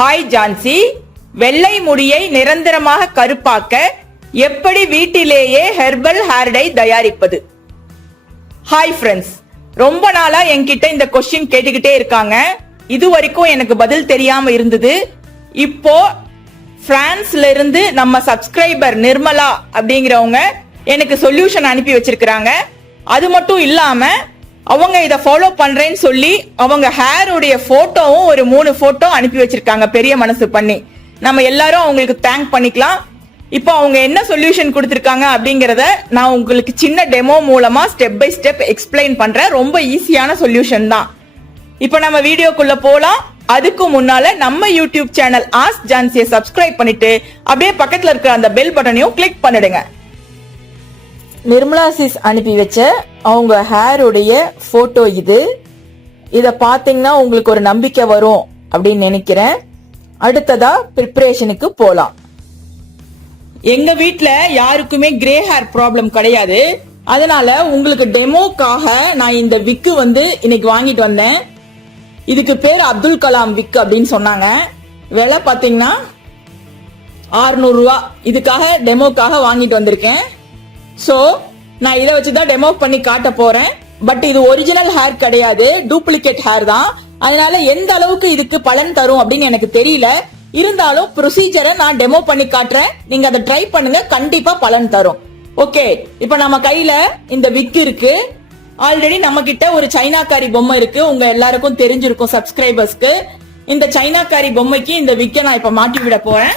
Hi Jhansi, வெள்ளை முடியை நிரந்தரமாக கருப்பாக்க எப்படி வீட்டிலேயே ஹெர்பல் ஹேர் டை தயாரிப்பது? ஹாய் ஃப்ரெண்ட்ஸ், ரொம்ப நாளா என்கிட்ட இந்த கொஸ்டின் கேட்டுக்கிட்டே இருக்காங்க. இது வரைக்கும் எனக்கு பதில் தெரியாம இருந்தது. இப்போ பிரான்ஸ்ல இருந்து நம்ம சப்ஸ்கிரைபர் நிர்மலா அப்படிங்கிறவங்க எனக்கு சொல்யூஷன் அனுப்பி வச்சிருக்காங்க. அது மட்டும் இல்லாம அவங்க இத ஃபாலோ பண்றேன்னு சொல்லி அவங்க ஹேர் உடைய போட்டோவும் ஒரு 3 போட்டோ அனுப்பி வச்சிருக்காங்க பெரிய மனசு பண்ணி. நம்ம எல்லாரும் அவங்களுக்கு தேங்க் பண்ணிக்கலாம். இப்போ அவங்க என்ன சொல்யூஷன் கொடுத்திருக்காங்க அப்படிங்கறத நான் உங்களுக்கு சின்ன டெமோ மூலமா ஸ்டெப் பை ஸ்டெப் எக்ஸ்பிளைன் பண்றேன். ரொம்ப ஈஸியான சொல்யூஷன் தான். இப்போ நம்ம வீடியோக்குள்ள போலாம். அதுக்கு முன்னால நம்ம யூடியூப் சேனல் ஆஸ்க் ஜான்சியை சப்ஸ்கிரைப் பண்ணிட்டு அப்படியே பக்கத்துல இருக்கிற அந்த பெல் பட்டனையும் கிளிக் பண்ணிடுங்க. நிர்மலா சிஸ் அனுப்பி வச்ச அவங்க ஹேர் உடைய போட்டோ இது. இத பாத்தீங்கன்னா உங்களுக்கு ஒரு நம்பிக்கை வரும் அப்படின்னு நினைக்கிறேன். அடுத்ததா பிரிப்பரேஷனுக்கு போலாம். எங்க வீட்ல யாருக்குமே கிரே ஹேர் ப்ராப்ளம் கிடையாது. அதனால உங்களுக்கு டெமோக்காக நான் இந்த விக்கு இன்னைக்கு வாங்கிட்டு வந்தேன். இதுக்கு பேர் அப்துல் கலாம் விக் அப்படின்னு சொன்னாங்க. விலை பாத்தீங்கன்னா 600 ரூபாய். இதுக்காக டெமோக்காக வாங்கிட்டு வந்திருக்கேன். சோ நான் இதை வச்சுதான் டெமோ பண்ணி காட்ட போறேன். பட் இது ஒரிஜினல் ஹேர் கிடையாது, டூப்ளிகேட் ஹேர் தான். அதனால எந்த அளவுக்கு இதுக்கு பலன் தரும் அப்படின்னு எனக்கு தெரியல. இருந்தாலும் ப்ரொசீஜரை நான் டெமோ பண்ணி காட்டுறேன். நீங்க அதை ட்ரை பண்ணுங்க, கண்டிப்பா பலன் தரும். ஓகே, இப்ப நம்ம கையில இந்த விக் இருக்கு. ஆல்ரெடி நம்ம கிட்ட ஒரு சைனாக்காரி பொம்மை இருக்கு. உங்க எல்லாருக்கும் தெரிஞ்சிருக்கும் சப்ஸ்கிரைபர்ஸ்க்கு. இந்த சைனாக்காரி பொம்மைக்கு இந்த விக்க நான் இப்ப மாட்டி விட போறேன்.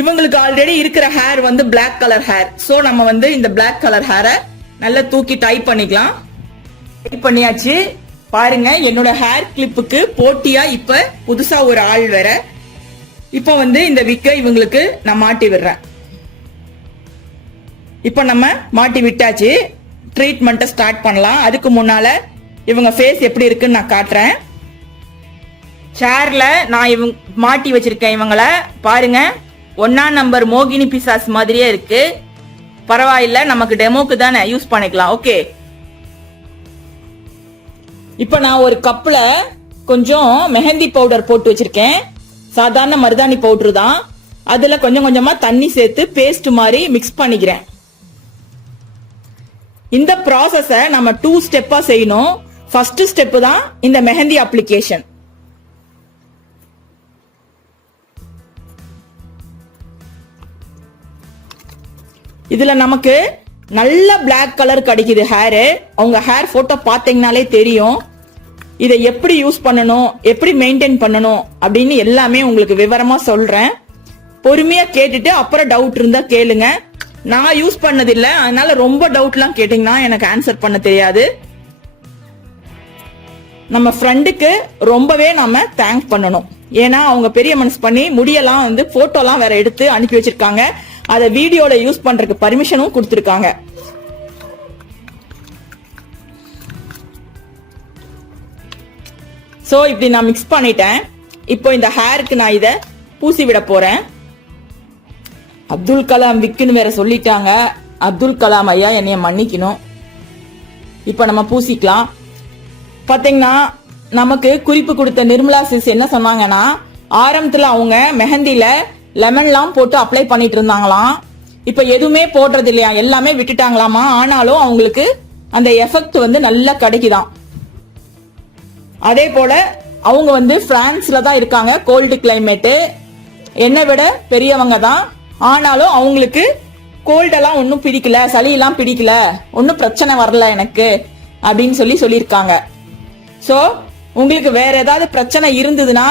இவங்களுக்கு ஆல்ரெடி இருக்கிற hair black colour hair. So நம்ம இந்த பிளாக் கலர் ஹேரை நல்லா தூக்கி டை பண்ணிக்கலாம். டை பண்ணியாச்சு. பாருங்க, என்னோட ஹேர் கிளிப்புக்கு போட்டியா இப்ப புதுசா ஒரு ஆள் வேற. இப்ப இந்த விக்க இவங்களுக்கு நான் மாட்டி விடுறேன். இப்ப நம்ம மாட்டி விட்டாச்சு. ட்ரீட்மெண்ட்டை ஸ்டார்ட் பண்ணலாம். அதுக்கு முன்னால இவங்க ஃபேஸ் எப்படி இருக்குன்னு நான் காட்டுறேன். சேர்ல நான் மாட்டி வச்சிருக்கேன். இவங்கள பாருங்க, 1ஆம் நம்பர் மோகினி பிசாஸ் மாதிரியே இருக்கு. பரவாயில்ல, நமக்கு டெமோக்கு தானே, யூஸ் பண்ணிக்கலாம். ஓகே, இப்ப நான் ஒரு கப்ல கொஞ்சம் மெஹந்தி பவுடர் போட்டு வச்சிருக்கேன். சாதாரண மருதாணி பவுடர் தான். அதுல கொஞ்சம் கொஞ்சமா தண்ணி சேர்த்து பேஸ்ட் மாதிரி மிக்ஸ் பண்ணிக்கிறேன். இந்த ப்ராசஸ நம்ம 2 ஸ்டெப்பா செய்யணும். ஃபர்ஸ்ட் ஸ்டெப் தான் இந்த மெஹந்தி அப்ளிகேஷன். இதுல நமக்கு நல்ல பிளாக் கலர் கிடைக்குது ஹேர். அவங்க ஹேர் போட்டோ பாத்தீங்கனாலே தெரியும். இதை எப்படி யூஸ் பண்ணணும், எப்படி மெயின்டைன் பண்ணணும் அப்படின்னு எல்லாமே உங்களுக்கு விவரமா சொல்றேன். பொறுமையா கேட்டுட்டு அப்புறம் டவுட் இருந்தா கேளுங்க. நான் யூஸ் பண்ணதில்லை, அதனால ரொம்ப டவுட்லாம் கேட்டீங்கன்னா எனக்கு ஆன்சர் பண்ண தெரியாது. நம்ம ஃப்ரெண்டுக்கு ரொம்பவே நாம தேங்க் பண்ணணும். ஏன்னா அவங்க பெரிய மனசு பண்ணி முடியெல்லாம் போட்டோலாம் வேற எடுத்து அனுப்பி வச்சிருக்காங்க. அதை வீடியோல யூஸ் பண்றதுக்கு பர்மிஷனும் கொடுத்திருக்காங்க. சோ இப்படி நான் மிக்ஸ் பண்ணிட்டேன். இப்போ இந்த ஹேருக்கு நான் இத பூசி விட போறேன். அப்துல் கலாம் விக்குன்னு வேற சொல்லிட்டாங்க. அப்துல் கலாம் ஐயா என்னைய மன்னிக்கணும். இப்ப நம்ம பூசிக்கலாம். பாத்தீங்கன்னா நமக்கு குறிப்பு கொடுத்த நிர்மலா சிஸ் என்ன சொன்னாங்கன்னா, ஆரம்பத்துல அவங்க மெஹந்தில லெமன்லாம் போட்டு அப்ளை பண்ணிட்டு இருந்தாங்களாம். இப்ப எதுவுமே போடுறது இல்லையா, எல்லாமே விட்டுட்டாங்களாமா. ஆனாலும் அவங்களுக்கு அந்த எஃபெக்ட் நல்லா கிடைக்குதாம். அதே போல அவங்க பிரான்ஸ்ல தான் இருக்காங்க. கோல்டு கிளைமேட், என்னை விட பெரியவங்க தான். ஆனாலும் அவங்களுக்கு கோல்டெல்லாம் ஒன்னும் பிடிக்கல, சளியெல்லாம் பிடிக்கல, ஒன்னும் பிரச்சனை வரல எனக்கு அப்படின்னு சொல்லியிருக்காங்க. சோ உங்களுக்கு வேற ஏதாவது பிரச்சனை இருந்ததுன்னா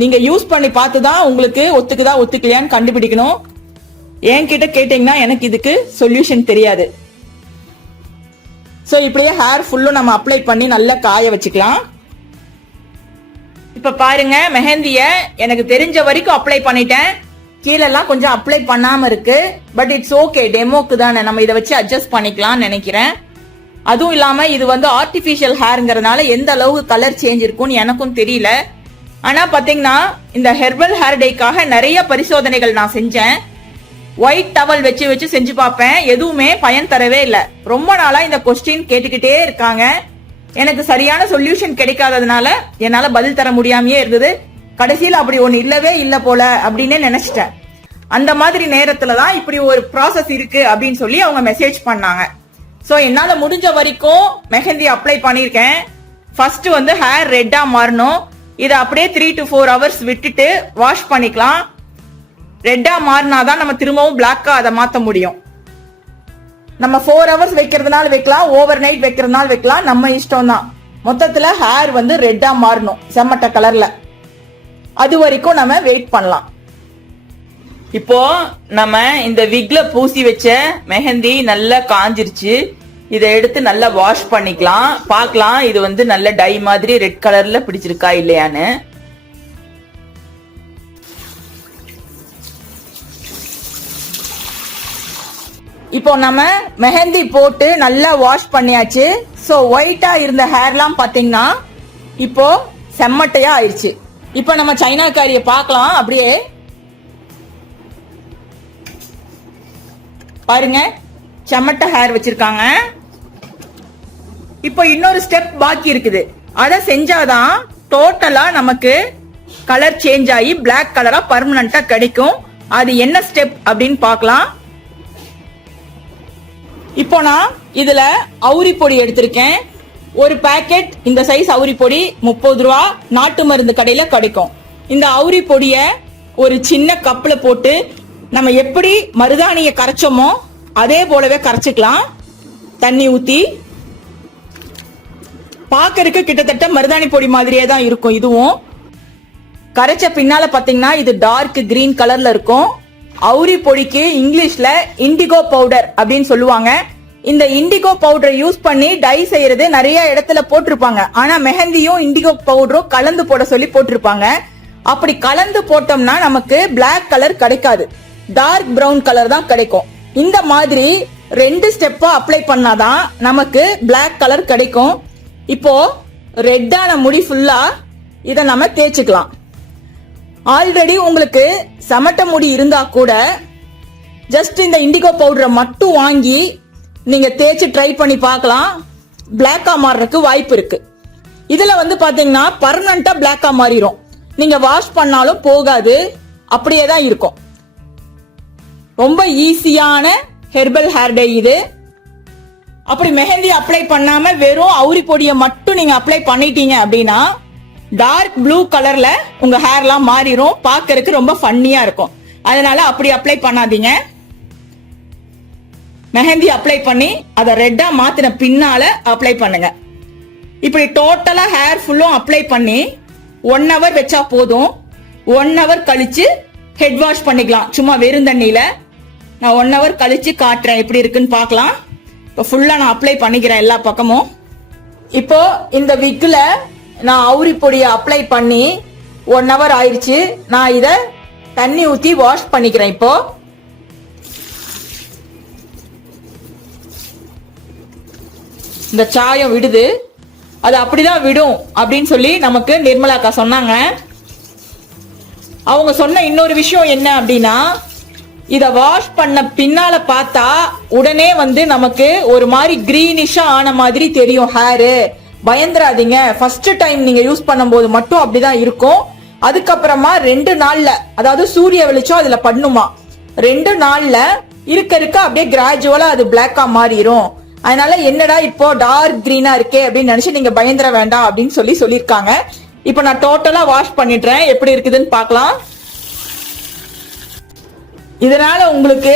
நீங்க யூஸ் பண்ணி பார்த்துதான் உங்களுக்கு ஒத்துக்குதா ஒத்துக்கலையான்னு கண்டுபிடிக்கணும். என்கிட்ட கேட்டீங்கன்னா எனக்கு இதுக்கு சொல்யூஷன் தெரியாது. சோ இப்படியே ஹேர் ஃபுல்லும் நம்ம அப்ளை பண்ணி நல்லா காய வச்சுக்கலாம். இப்ப பாருங்க, மெஹந்திய எனக்கு தெரிஞ்ச வரைக்கும் அப்ளை பண்ணிட்டேன். கீழெல்லாம் கொஞ்சம் அப்ளை பண்ணாம இருக்கு. பட் இட்ஸ் ஓகே, டெமோக்கு தானே, நம்ம இதை வச்சு அட்ஜஸ்ட் பண்ணிக்கலாம் நினைக்கிறேன். அதுவும் இல்லாம இது ஆர்டிபிஷியல் ஹேர்ங்கிறதுனால எந்த அளவுக்கு கலர் சேஞ்ச் இருக்கும்னு எனக்கும் தெரியல. ஆனா பாத்தீங்கன்னா இந்த ஹெர்பல் ஹேர் டேக்காக நிறைய பரிசோதனைகள் நான் செஞ்சேன். ஒயிட் டவல் வச்சு செஞ்சு பார்ப்பேன், எதுவுமே பயன் தரவே இல்லை. ரொம்ப நாளா இந்த கொஸ்டின் கேட்டுக்கிட்டே இருக்காங்க. எனக்கு சரியான சொல்யூஷன் கிடைக்காததுனால என்னால பதில் தர முடியாமையே இருந்தது. கடைசியில் அப்படி ஒண்ணு இல்லவே இல்ல போல அப்படின்னு நினைச்சிட்டேன். அந்த மாதிரி நேரத்துல தான் இப்படி ஒரு ப்ராசஸ் இருக்கு அப்படின்னு சொல்லி அவங்க மெசேஜ் பண்ணாங்க. சோ என்னால முடிஞ்ச வரைக்கும் மெஹந்தி அப்ளை பண்ணிருக்கேன். ஃபர்ஸ்ட் வந்து ஹேர் ரெட்டா மாறணும். இதை அப்படியே 3 to 4 hours விட்டுட்டு வாஷ் பண்ணிக்கலாம். ரெட்டா மாறினாதான் நம்ம திரும்பவும் பிளாக்கா அதை மாத்த முடியும். நம்ம 4 hours வைக்கிறதுனால வைக்கலாம், ஓவர் நைட் வைக்கிறதுனால வைக்கலாம், நம்ம இஷ்டம் தான். மொத்தத்துல ஹேர் வந்து ரெட்டா மாறணும் செம்மட்ட கலர்ல. அது வரைக்கும் நம்ம வெயிட் பண்ணலாம். இப்போ நம்ம இந்த விக்ல பூசி வச்ச மெஹந்தி நல்லா காஞ்சிருச்சு. இதை எடுத்து நல்லா வாஷ் பண்ணிக்கலாம். பார்க்கலாம் இது வந்து நல்ல டை மாதிரி ரெட் கலர்ல பிடிச்சிருக்கா இல்லையான்னு. இப்போ நம்ம மெஹந்தி போட்டு நல்லா வாஷ் பண்ணியாச்சு. சோ ஒயிட்டா இருந்த ஹேர்லாம் பாத்தீங்கன்னா இப்போ செம்மட்டையா ஆயிடுச்சு. இப்போ நம்ம சைனாக்காரிய பார்க்கலாம். அப்படியே பாருங்க, செம்மட்ட ஹேர் வச்சிருக்காங்க. இப்போ இன்னொரு ஸ்டெப் பாக்கி இருக்குது. அத செஞ்சாதான் டோட்டலா நமக்கு கலர் சேஞ்ச் ஆகி பிளாக் கலரா பர்மனண்டா கிடைக்கும். அது என்ன ஸ்டெப் அப்படின்னு பார்க்கலாம். இப்போ நான் இதுல அவுரி பொடி எடுத்திருக்கேன். ஒரு பாக்கெட் இந்த சைஸ் அவுரி பொடி 30 ரூபா நாட்டு மருந்து கடையில கிடைக்கும். இந்த அவுரி பொடிய ஒரு சின்ன கப்ல போட்டு நம்ம எப்படி மருதாணியை கரைச்சோமோ அதே போலவே கரைச்சிக்கலாம். தண்ணி ஊத்தி பாக்கறதுக்கு கிட்டத்தட்ட மருதாணி பொடி மாதிரியே தான் இருக்கும். இதுவும் கரைச்ச பின்னால பாத்தீங்கன்னா இது டார்க் கிரீன் கலர்ல இருக்கும். அவுரி பொடிக்கு இங்கிலீஷ்ல இண்டிகோ பவுடர் அப்படின்னு சொல்லுவாங்க. இந்த இண்டிகோ பவுடரை யூஸ் பண்ணி டை செய்யறது நிறைய இடத்துல போட்டிருப்பாங்க. ஆனா மெஹந்தியும் இண்டிகோ பவுடரும் கலந்து போட சொல்லி போட்டிருப்பாங்க. அப்படி கலந்து போட்டோம்னா நமக்கு பிளாக் கலர் கிடைக்காது, டார்க் பிரவுன் கலர் தான் கிடைக்கும். இந்த மாதிரி 2 ஸ்டெப்பா அப்ளை பண்ணாதான் நமக்கு பிளாக் கலர் கிடைக்கும். இப்போ ரெட்டான முடி ஃபுல்லா இத நம்ம தேய்ச்சிக்கலாம். ஆல்ரெடி உங்களுக்கு சமட்ட முடி இருந்தா கூட ஜஸ்ட் இந்த இண்டிகோ பவுடரை மட்டும் வாங்கி நீங்க தேய்ச்சி ட்ரை பண்ணி பார்க்கலாம். பிளாக்கா மாறதுக்கு வாய்ப்பு இருக்கு. இதுல வந்து பாத்தீங்கன்னா பர்மனண்டா பிளாக்கா மாறிடும். நீங்க வாஷ் பண்ணாலும் போகாது, அப்படியே தான் இருக்கும். ரொம்ப ஈஸியான ஹெர்பல் ஹேர் டை இது. அப்படி மெஹந்தி அப்ளை பண்ணாம வெறும் அவுரி பொடியை மட்டும் நீங்க அப்ளை பண்ணிட்டீங்க அப்படின்னா டார்க் ப்ளூ கலர்ல உங்க ஹேர்லாம் மாறிடும். பார்க்கறதுக்கு ரொம்ப ஃபன்னியா இருக்கும். அதனால அப்படி அப்ளை பண்ணாதீங்க. மெஹந்தி அப்ளை பண்ணி அதை ரெட்டா மாத்தின பின்னால அப்ளை பண்ணுங்க. இப்படி டோட்டலா ஹேர் ஃபுல்லும் அப்ளை பண்ணி 1 hour வச்சா போதும். 1 hour கழிச்சு ஹெட் வாஷ் பண்ணிக்கலாம் சும்மா வெறும் தண்ணியில. நான் 1 hour கழிச்சு காட்டுறேன் எப்படி இருக்குன்னு பார்க்கலாம். இப்போ ஃபுல்லா நான் அப்ளை பண்ணிக்கிறேன் எல்லா பக்கமும். இப்போ இந்த விக்ல நான் அவுரி பொடியை அப்ளை பண்ணி 1 hour ஆயிடுச்சு. நான் இத தண்ணி ஊத்தி வாஷ் பண்ணிக்கிறேன். இப்போ இந்த சாயம் விடுது, அது அப்படிதான் விடும் அப்படின்னு சொல்லி நமக்கு நிர்மலாக்கா சொன்னாங்க. அவங்க சொன்ன இன்னொரு விஷயம் என்ன அப்படின்னா, இத வாஷ் பண்ண பின்னால பார்த்தா உடனே வந்து நமக்கு ஒரு மாதிரி கிரீனிஷா ஆன மாதிரி தெரியும் ஹேரு. பயந்துராதீங்க, ஃபர்ஸ்ட் டைம் நீங்க யூஸ் பண்ணும்போது மட்டும் அப்படிதான் இருக்கும். அதுக்கப்புறமா 2 நாள்ல, அதாவது சூரிய வெளிச்சம் அதுல பண்ணுமா, 2 நாள்ல இருக்க அப்படியே கிராஜுவலா அது பிளாக்கா மாறிடும். அதனால என்னடா இப்போ டார்க் கிரீனா இருக்கே அப்படின்னு நினைச்சு நீங்க பயந்துர வேண்டாம் அப்படின்னு சொல்லியிருக்காங்க. இப்போ நான் டோட்டலா வாஷ் பண்ணிடுறேன், எப்படி இருக்குதுன்னு பார்க்கலாம். இதனால உங்களுக்கு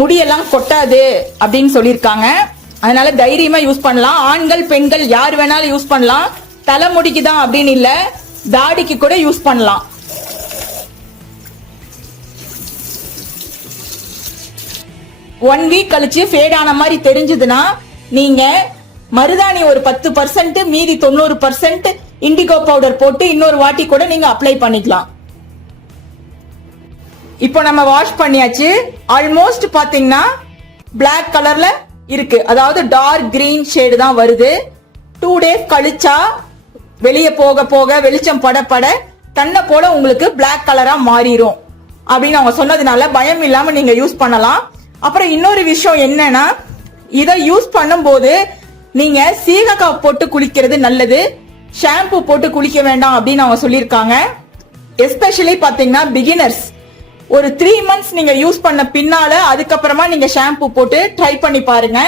முடியெல்லாம் கொட்டாது அப்படின்னு சொல்லியிருக்காங்க. அதனால தைரியமா யூஸ் பண்ணலாம். ஆண்கள் பெண்கள் யார் வேணாலும் யூஸ் பண்ணலாம். தலைமுடிக்கு தான் அப்படின்னு இல்ல, தாடிக்கு கூட யூஸ் பண்ணலாம். ஒன் வீக் கழிச்சு ஃபேட் ஆன மாதிரி தெரிஞ்சதுன்னா நீங்க மருதாணி ஒரு 10%, மீதி 90% இண்டிகோ பவுடர் போட்டு இன்னொரு வாட்டி கூட நீங்க அப்ளை பண்ணிக்கலாம். இப்போ நம்ம வாஷ் பண்ணியாச்சு. ஆல்மோஸ்ட் பாத்தீங்கன்னா பிளாக் கலர்ல இருக்கு, அதாவது டார்க் கிரீன் ஷேடு தான் வருது. 2 டேஸ் கழிச்சா வெளியே போக போக வெளிச்சம் பட பட தன்னை போல உங்களுக்கு பிளாக் கலரா மாறிடும் அப்படின்னு அவங்க சொன்னதுனால பயம் இல்லாம நீங்க யூஸ் பண்ணலாம். அப்புறம் இன்னொரு விஷயம் என்னன்னா, இதை யூஸ் பண்ணும்போது நீங்க சீகக்காய் போட்டு குளிக்கிறது நல்லது, ஷாம்பு போட்டு குளிக்க வேண்டாம் அப்படின்னு அவங்க சொல்லியிருக்காங்க. எஸ்பெஷலி பாத்தீங்கன்னா பிகினர்ஸ் ஒரு 3 months நீங்க யூஸ் பண்ண பின்னால அதுக்கப்புறமா நீங்க ஷாம்பு போட்டு ட்ரை பண்ணி பாருங்க.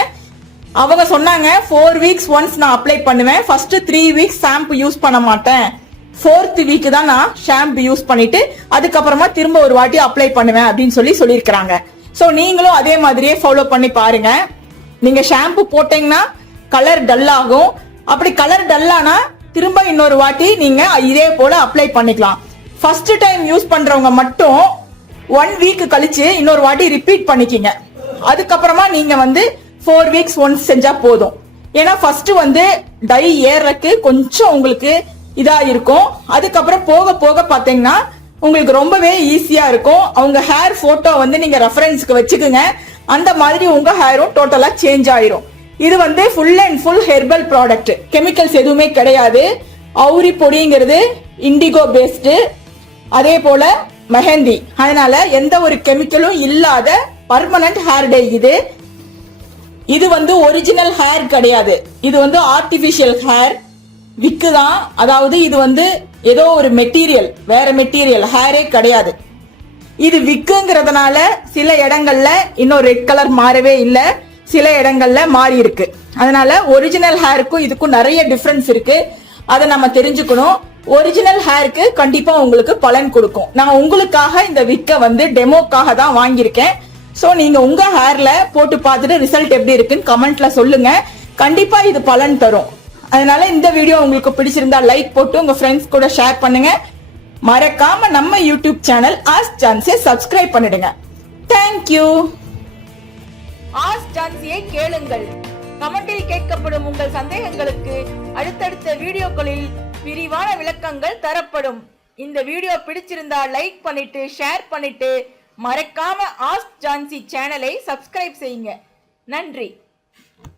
அவங்க சொன்னாங்க 4 weeks ஒன்ஸ் நான் அப்ளை பண்ணுவேன், ஃபர்ஸ்ட் 3 weeks ஷாம்பு யூஸ் பண்ண மாட்டேன், 4th week தான் நான் ஷாம்பு யூஸ் பண்ணிட்டு அதுக்கப்புறமா திரும்ப ஒரு வாட்டி அப்ளை பண்ணுவேன் அப்படின்னு சொல்லியிருக்கிறாங்க. ஸோ நீங்களும் அதே மாதிரியே ஃபாலோ பண்ணி பாருங்க. நீங்க ஷாம்பு போட்டீங்கன்னா கலர் டல் ஆகும், அப்படி கலர் டல்லானா திரும்ப இன்னொரு வாட்டி நீங்க இதே போல அப்ளை பண்ணிக்கலாம். ஃபர்ஸ்ட் டைம் யூஸ் பண்றவங்க மட்டும் 1 week கழிச்சு இன்னொரு வாட்டி ரிப்பீட் பண்ணிக்கிங்க. அதுக்கப்புறமா நீங்க 4 weeks ஒன்ஸ் செஞ்சா போதும். ஏன்னா ஃபர்ஸ்ட் டை ஏறக்கு கொஞ்சம் உங்களுக்கு இதா இருக்கும், அதுக்கப்புறம் போக போக பாத்தீங்கன்னா உங்களுக்கு ரொம்பவே ஈஸியா இருக்கும். அவங்க ஹேர் போட்டோ நீங்க ரெஃபரன்ஸ்க்கு வச்சுக்குங்க, அந்த மாதிரி உங்க ஹேரும் டோட்டலா சேஞ்ச் ஆயிரும். இது full and full herbal product, chemicals எதுவுமே கிடையாது. அவுரி பொடிங்கிறது இண்டிகோ பேஸ்டு, அதே போல மெஹந்தி, அதனால எந்த ஒரு கெமிக்கலும் இல்லாத பர்மனன்ட் ஹேர் டை. இது ஒரிஜினல் ஹேர் கிடையாது, இது ஆர்டிபிஷியல் ஹேர் விக்கு தான். அதாவது இது ஏதோ ஒரு மெட்டீரியல், வேற மெட்டீரியல், ஹேரே கிடையாது. இது விக்குங்கிறதுனால சில இடங்கள்ல இன்னும் ரெட் கலர் மாறவே இல்ல, சில இடங்கள்ல மாறி இருக்கு. அதனால ஒரிஜினல் ஹேருக்கும் இதுக்கும் நிறைய டிஃபரன்ஸ் இருக்கு, அதை நம்ம தெரிஞ்சுக்கணும். ஒரிஜினல் ஹேருக்கு கண்டிப்பா உங்களுக்கு பலன் கொடுக்கும். நான் உங்களுக்காக இந்த விக்க டெமோக்காக தான் வாங்கியிருக்கேன். சோ நீங்க உங்க ஹேர்ல போட்டு பார்த்துட்டு ரிசல்ட் எப்படி இருக்குன்னு கமெண்ட்ல சொல்லுங்க, கண்டிப்பா இது பலன் தரும். அதனால இந்த வீடியோ உங்களுக்கு பிடிச்சிருந்தா லைக் போட்டு உங்க ஃப்ரெண்ட்ஸ் கூட ஷேர் பண்ணுங்க. மறக்காம நம்ம யூடியூப் சேனல் ஆஸ்க் ஜான்சியை சப்ஸ்கிரைப் பண்ணிடுங்க. தேங்க்யூ. ஆஸ்க் ஜான்சியை கேளுங்கள். கமெண்டில் கேட்கப்படும் உங்கள் சந்தேகங்களுக்கு அடுத்தடுத்த வீடியோக்களில் விரிவான விளக்கங்கள் தரப்படும். இந்த வீடியோ பிடிச்சிருந்தா லைக் பண்ணிட்டு ஷேர் பண்ணிட்டு மறக்காம ஆஸ்க் ஜான்சி சேனலை சப்ஸ்கிரைப் செய்யுங்க. நன்றி.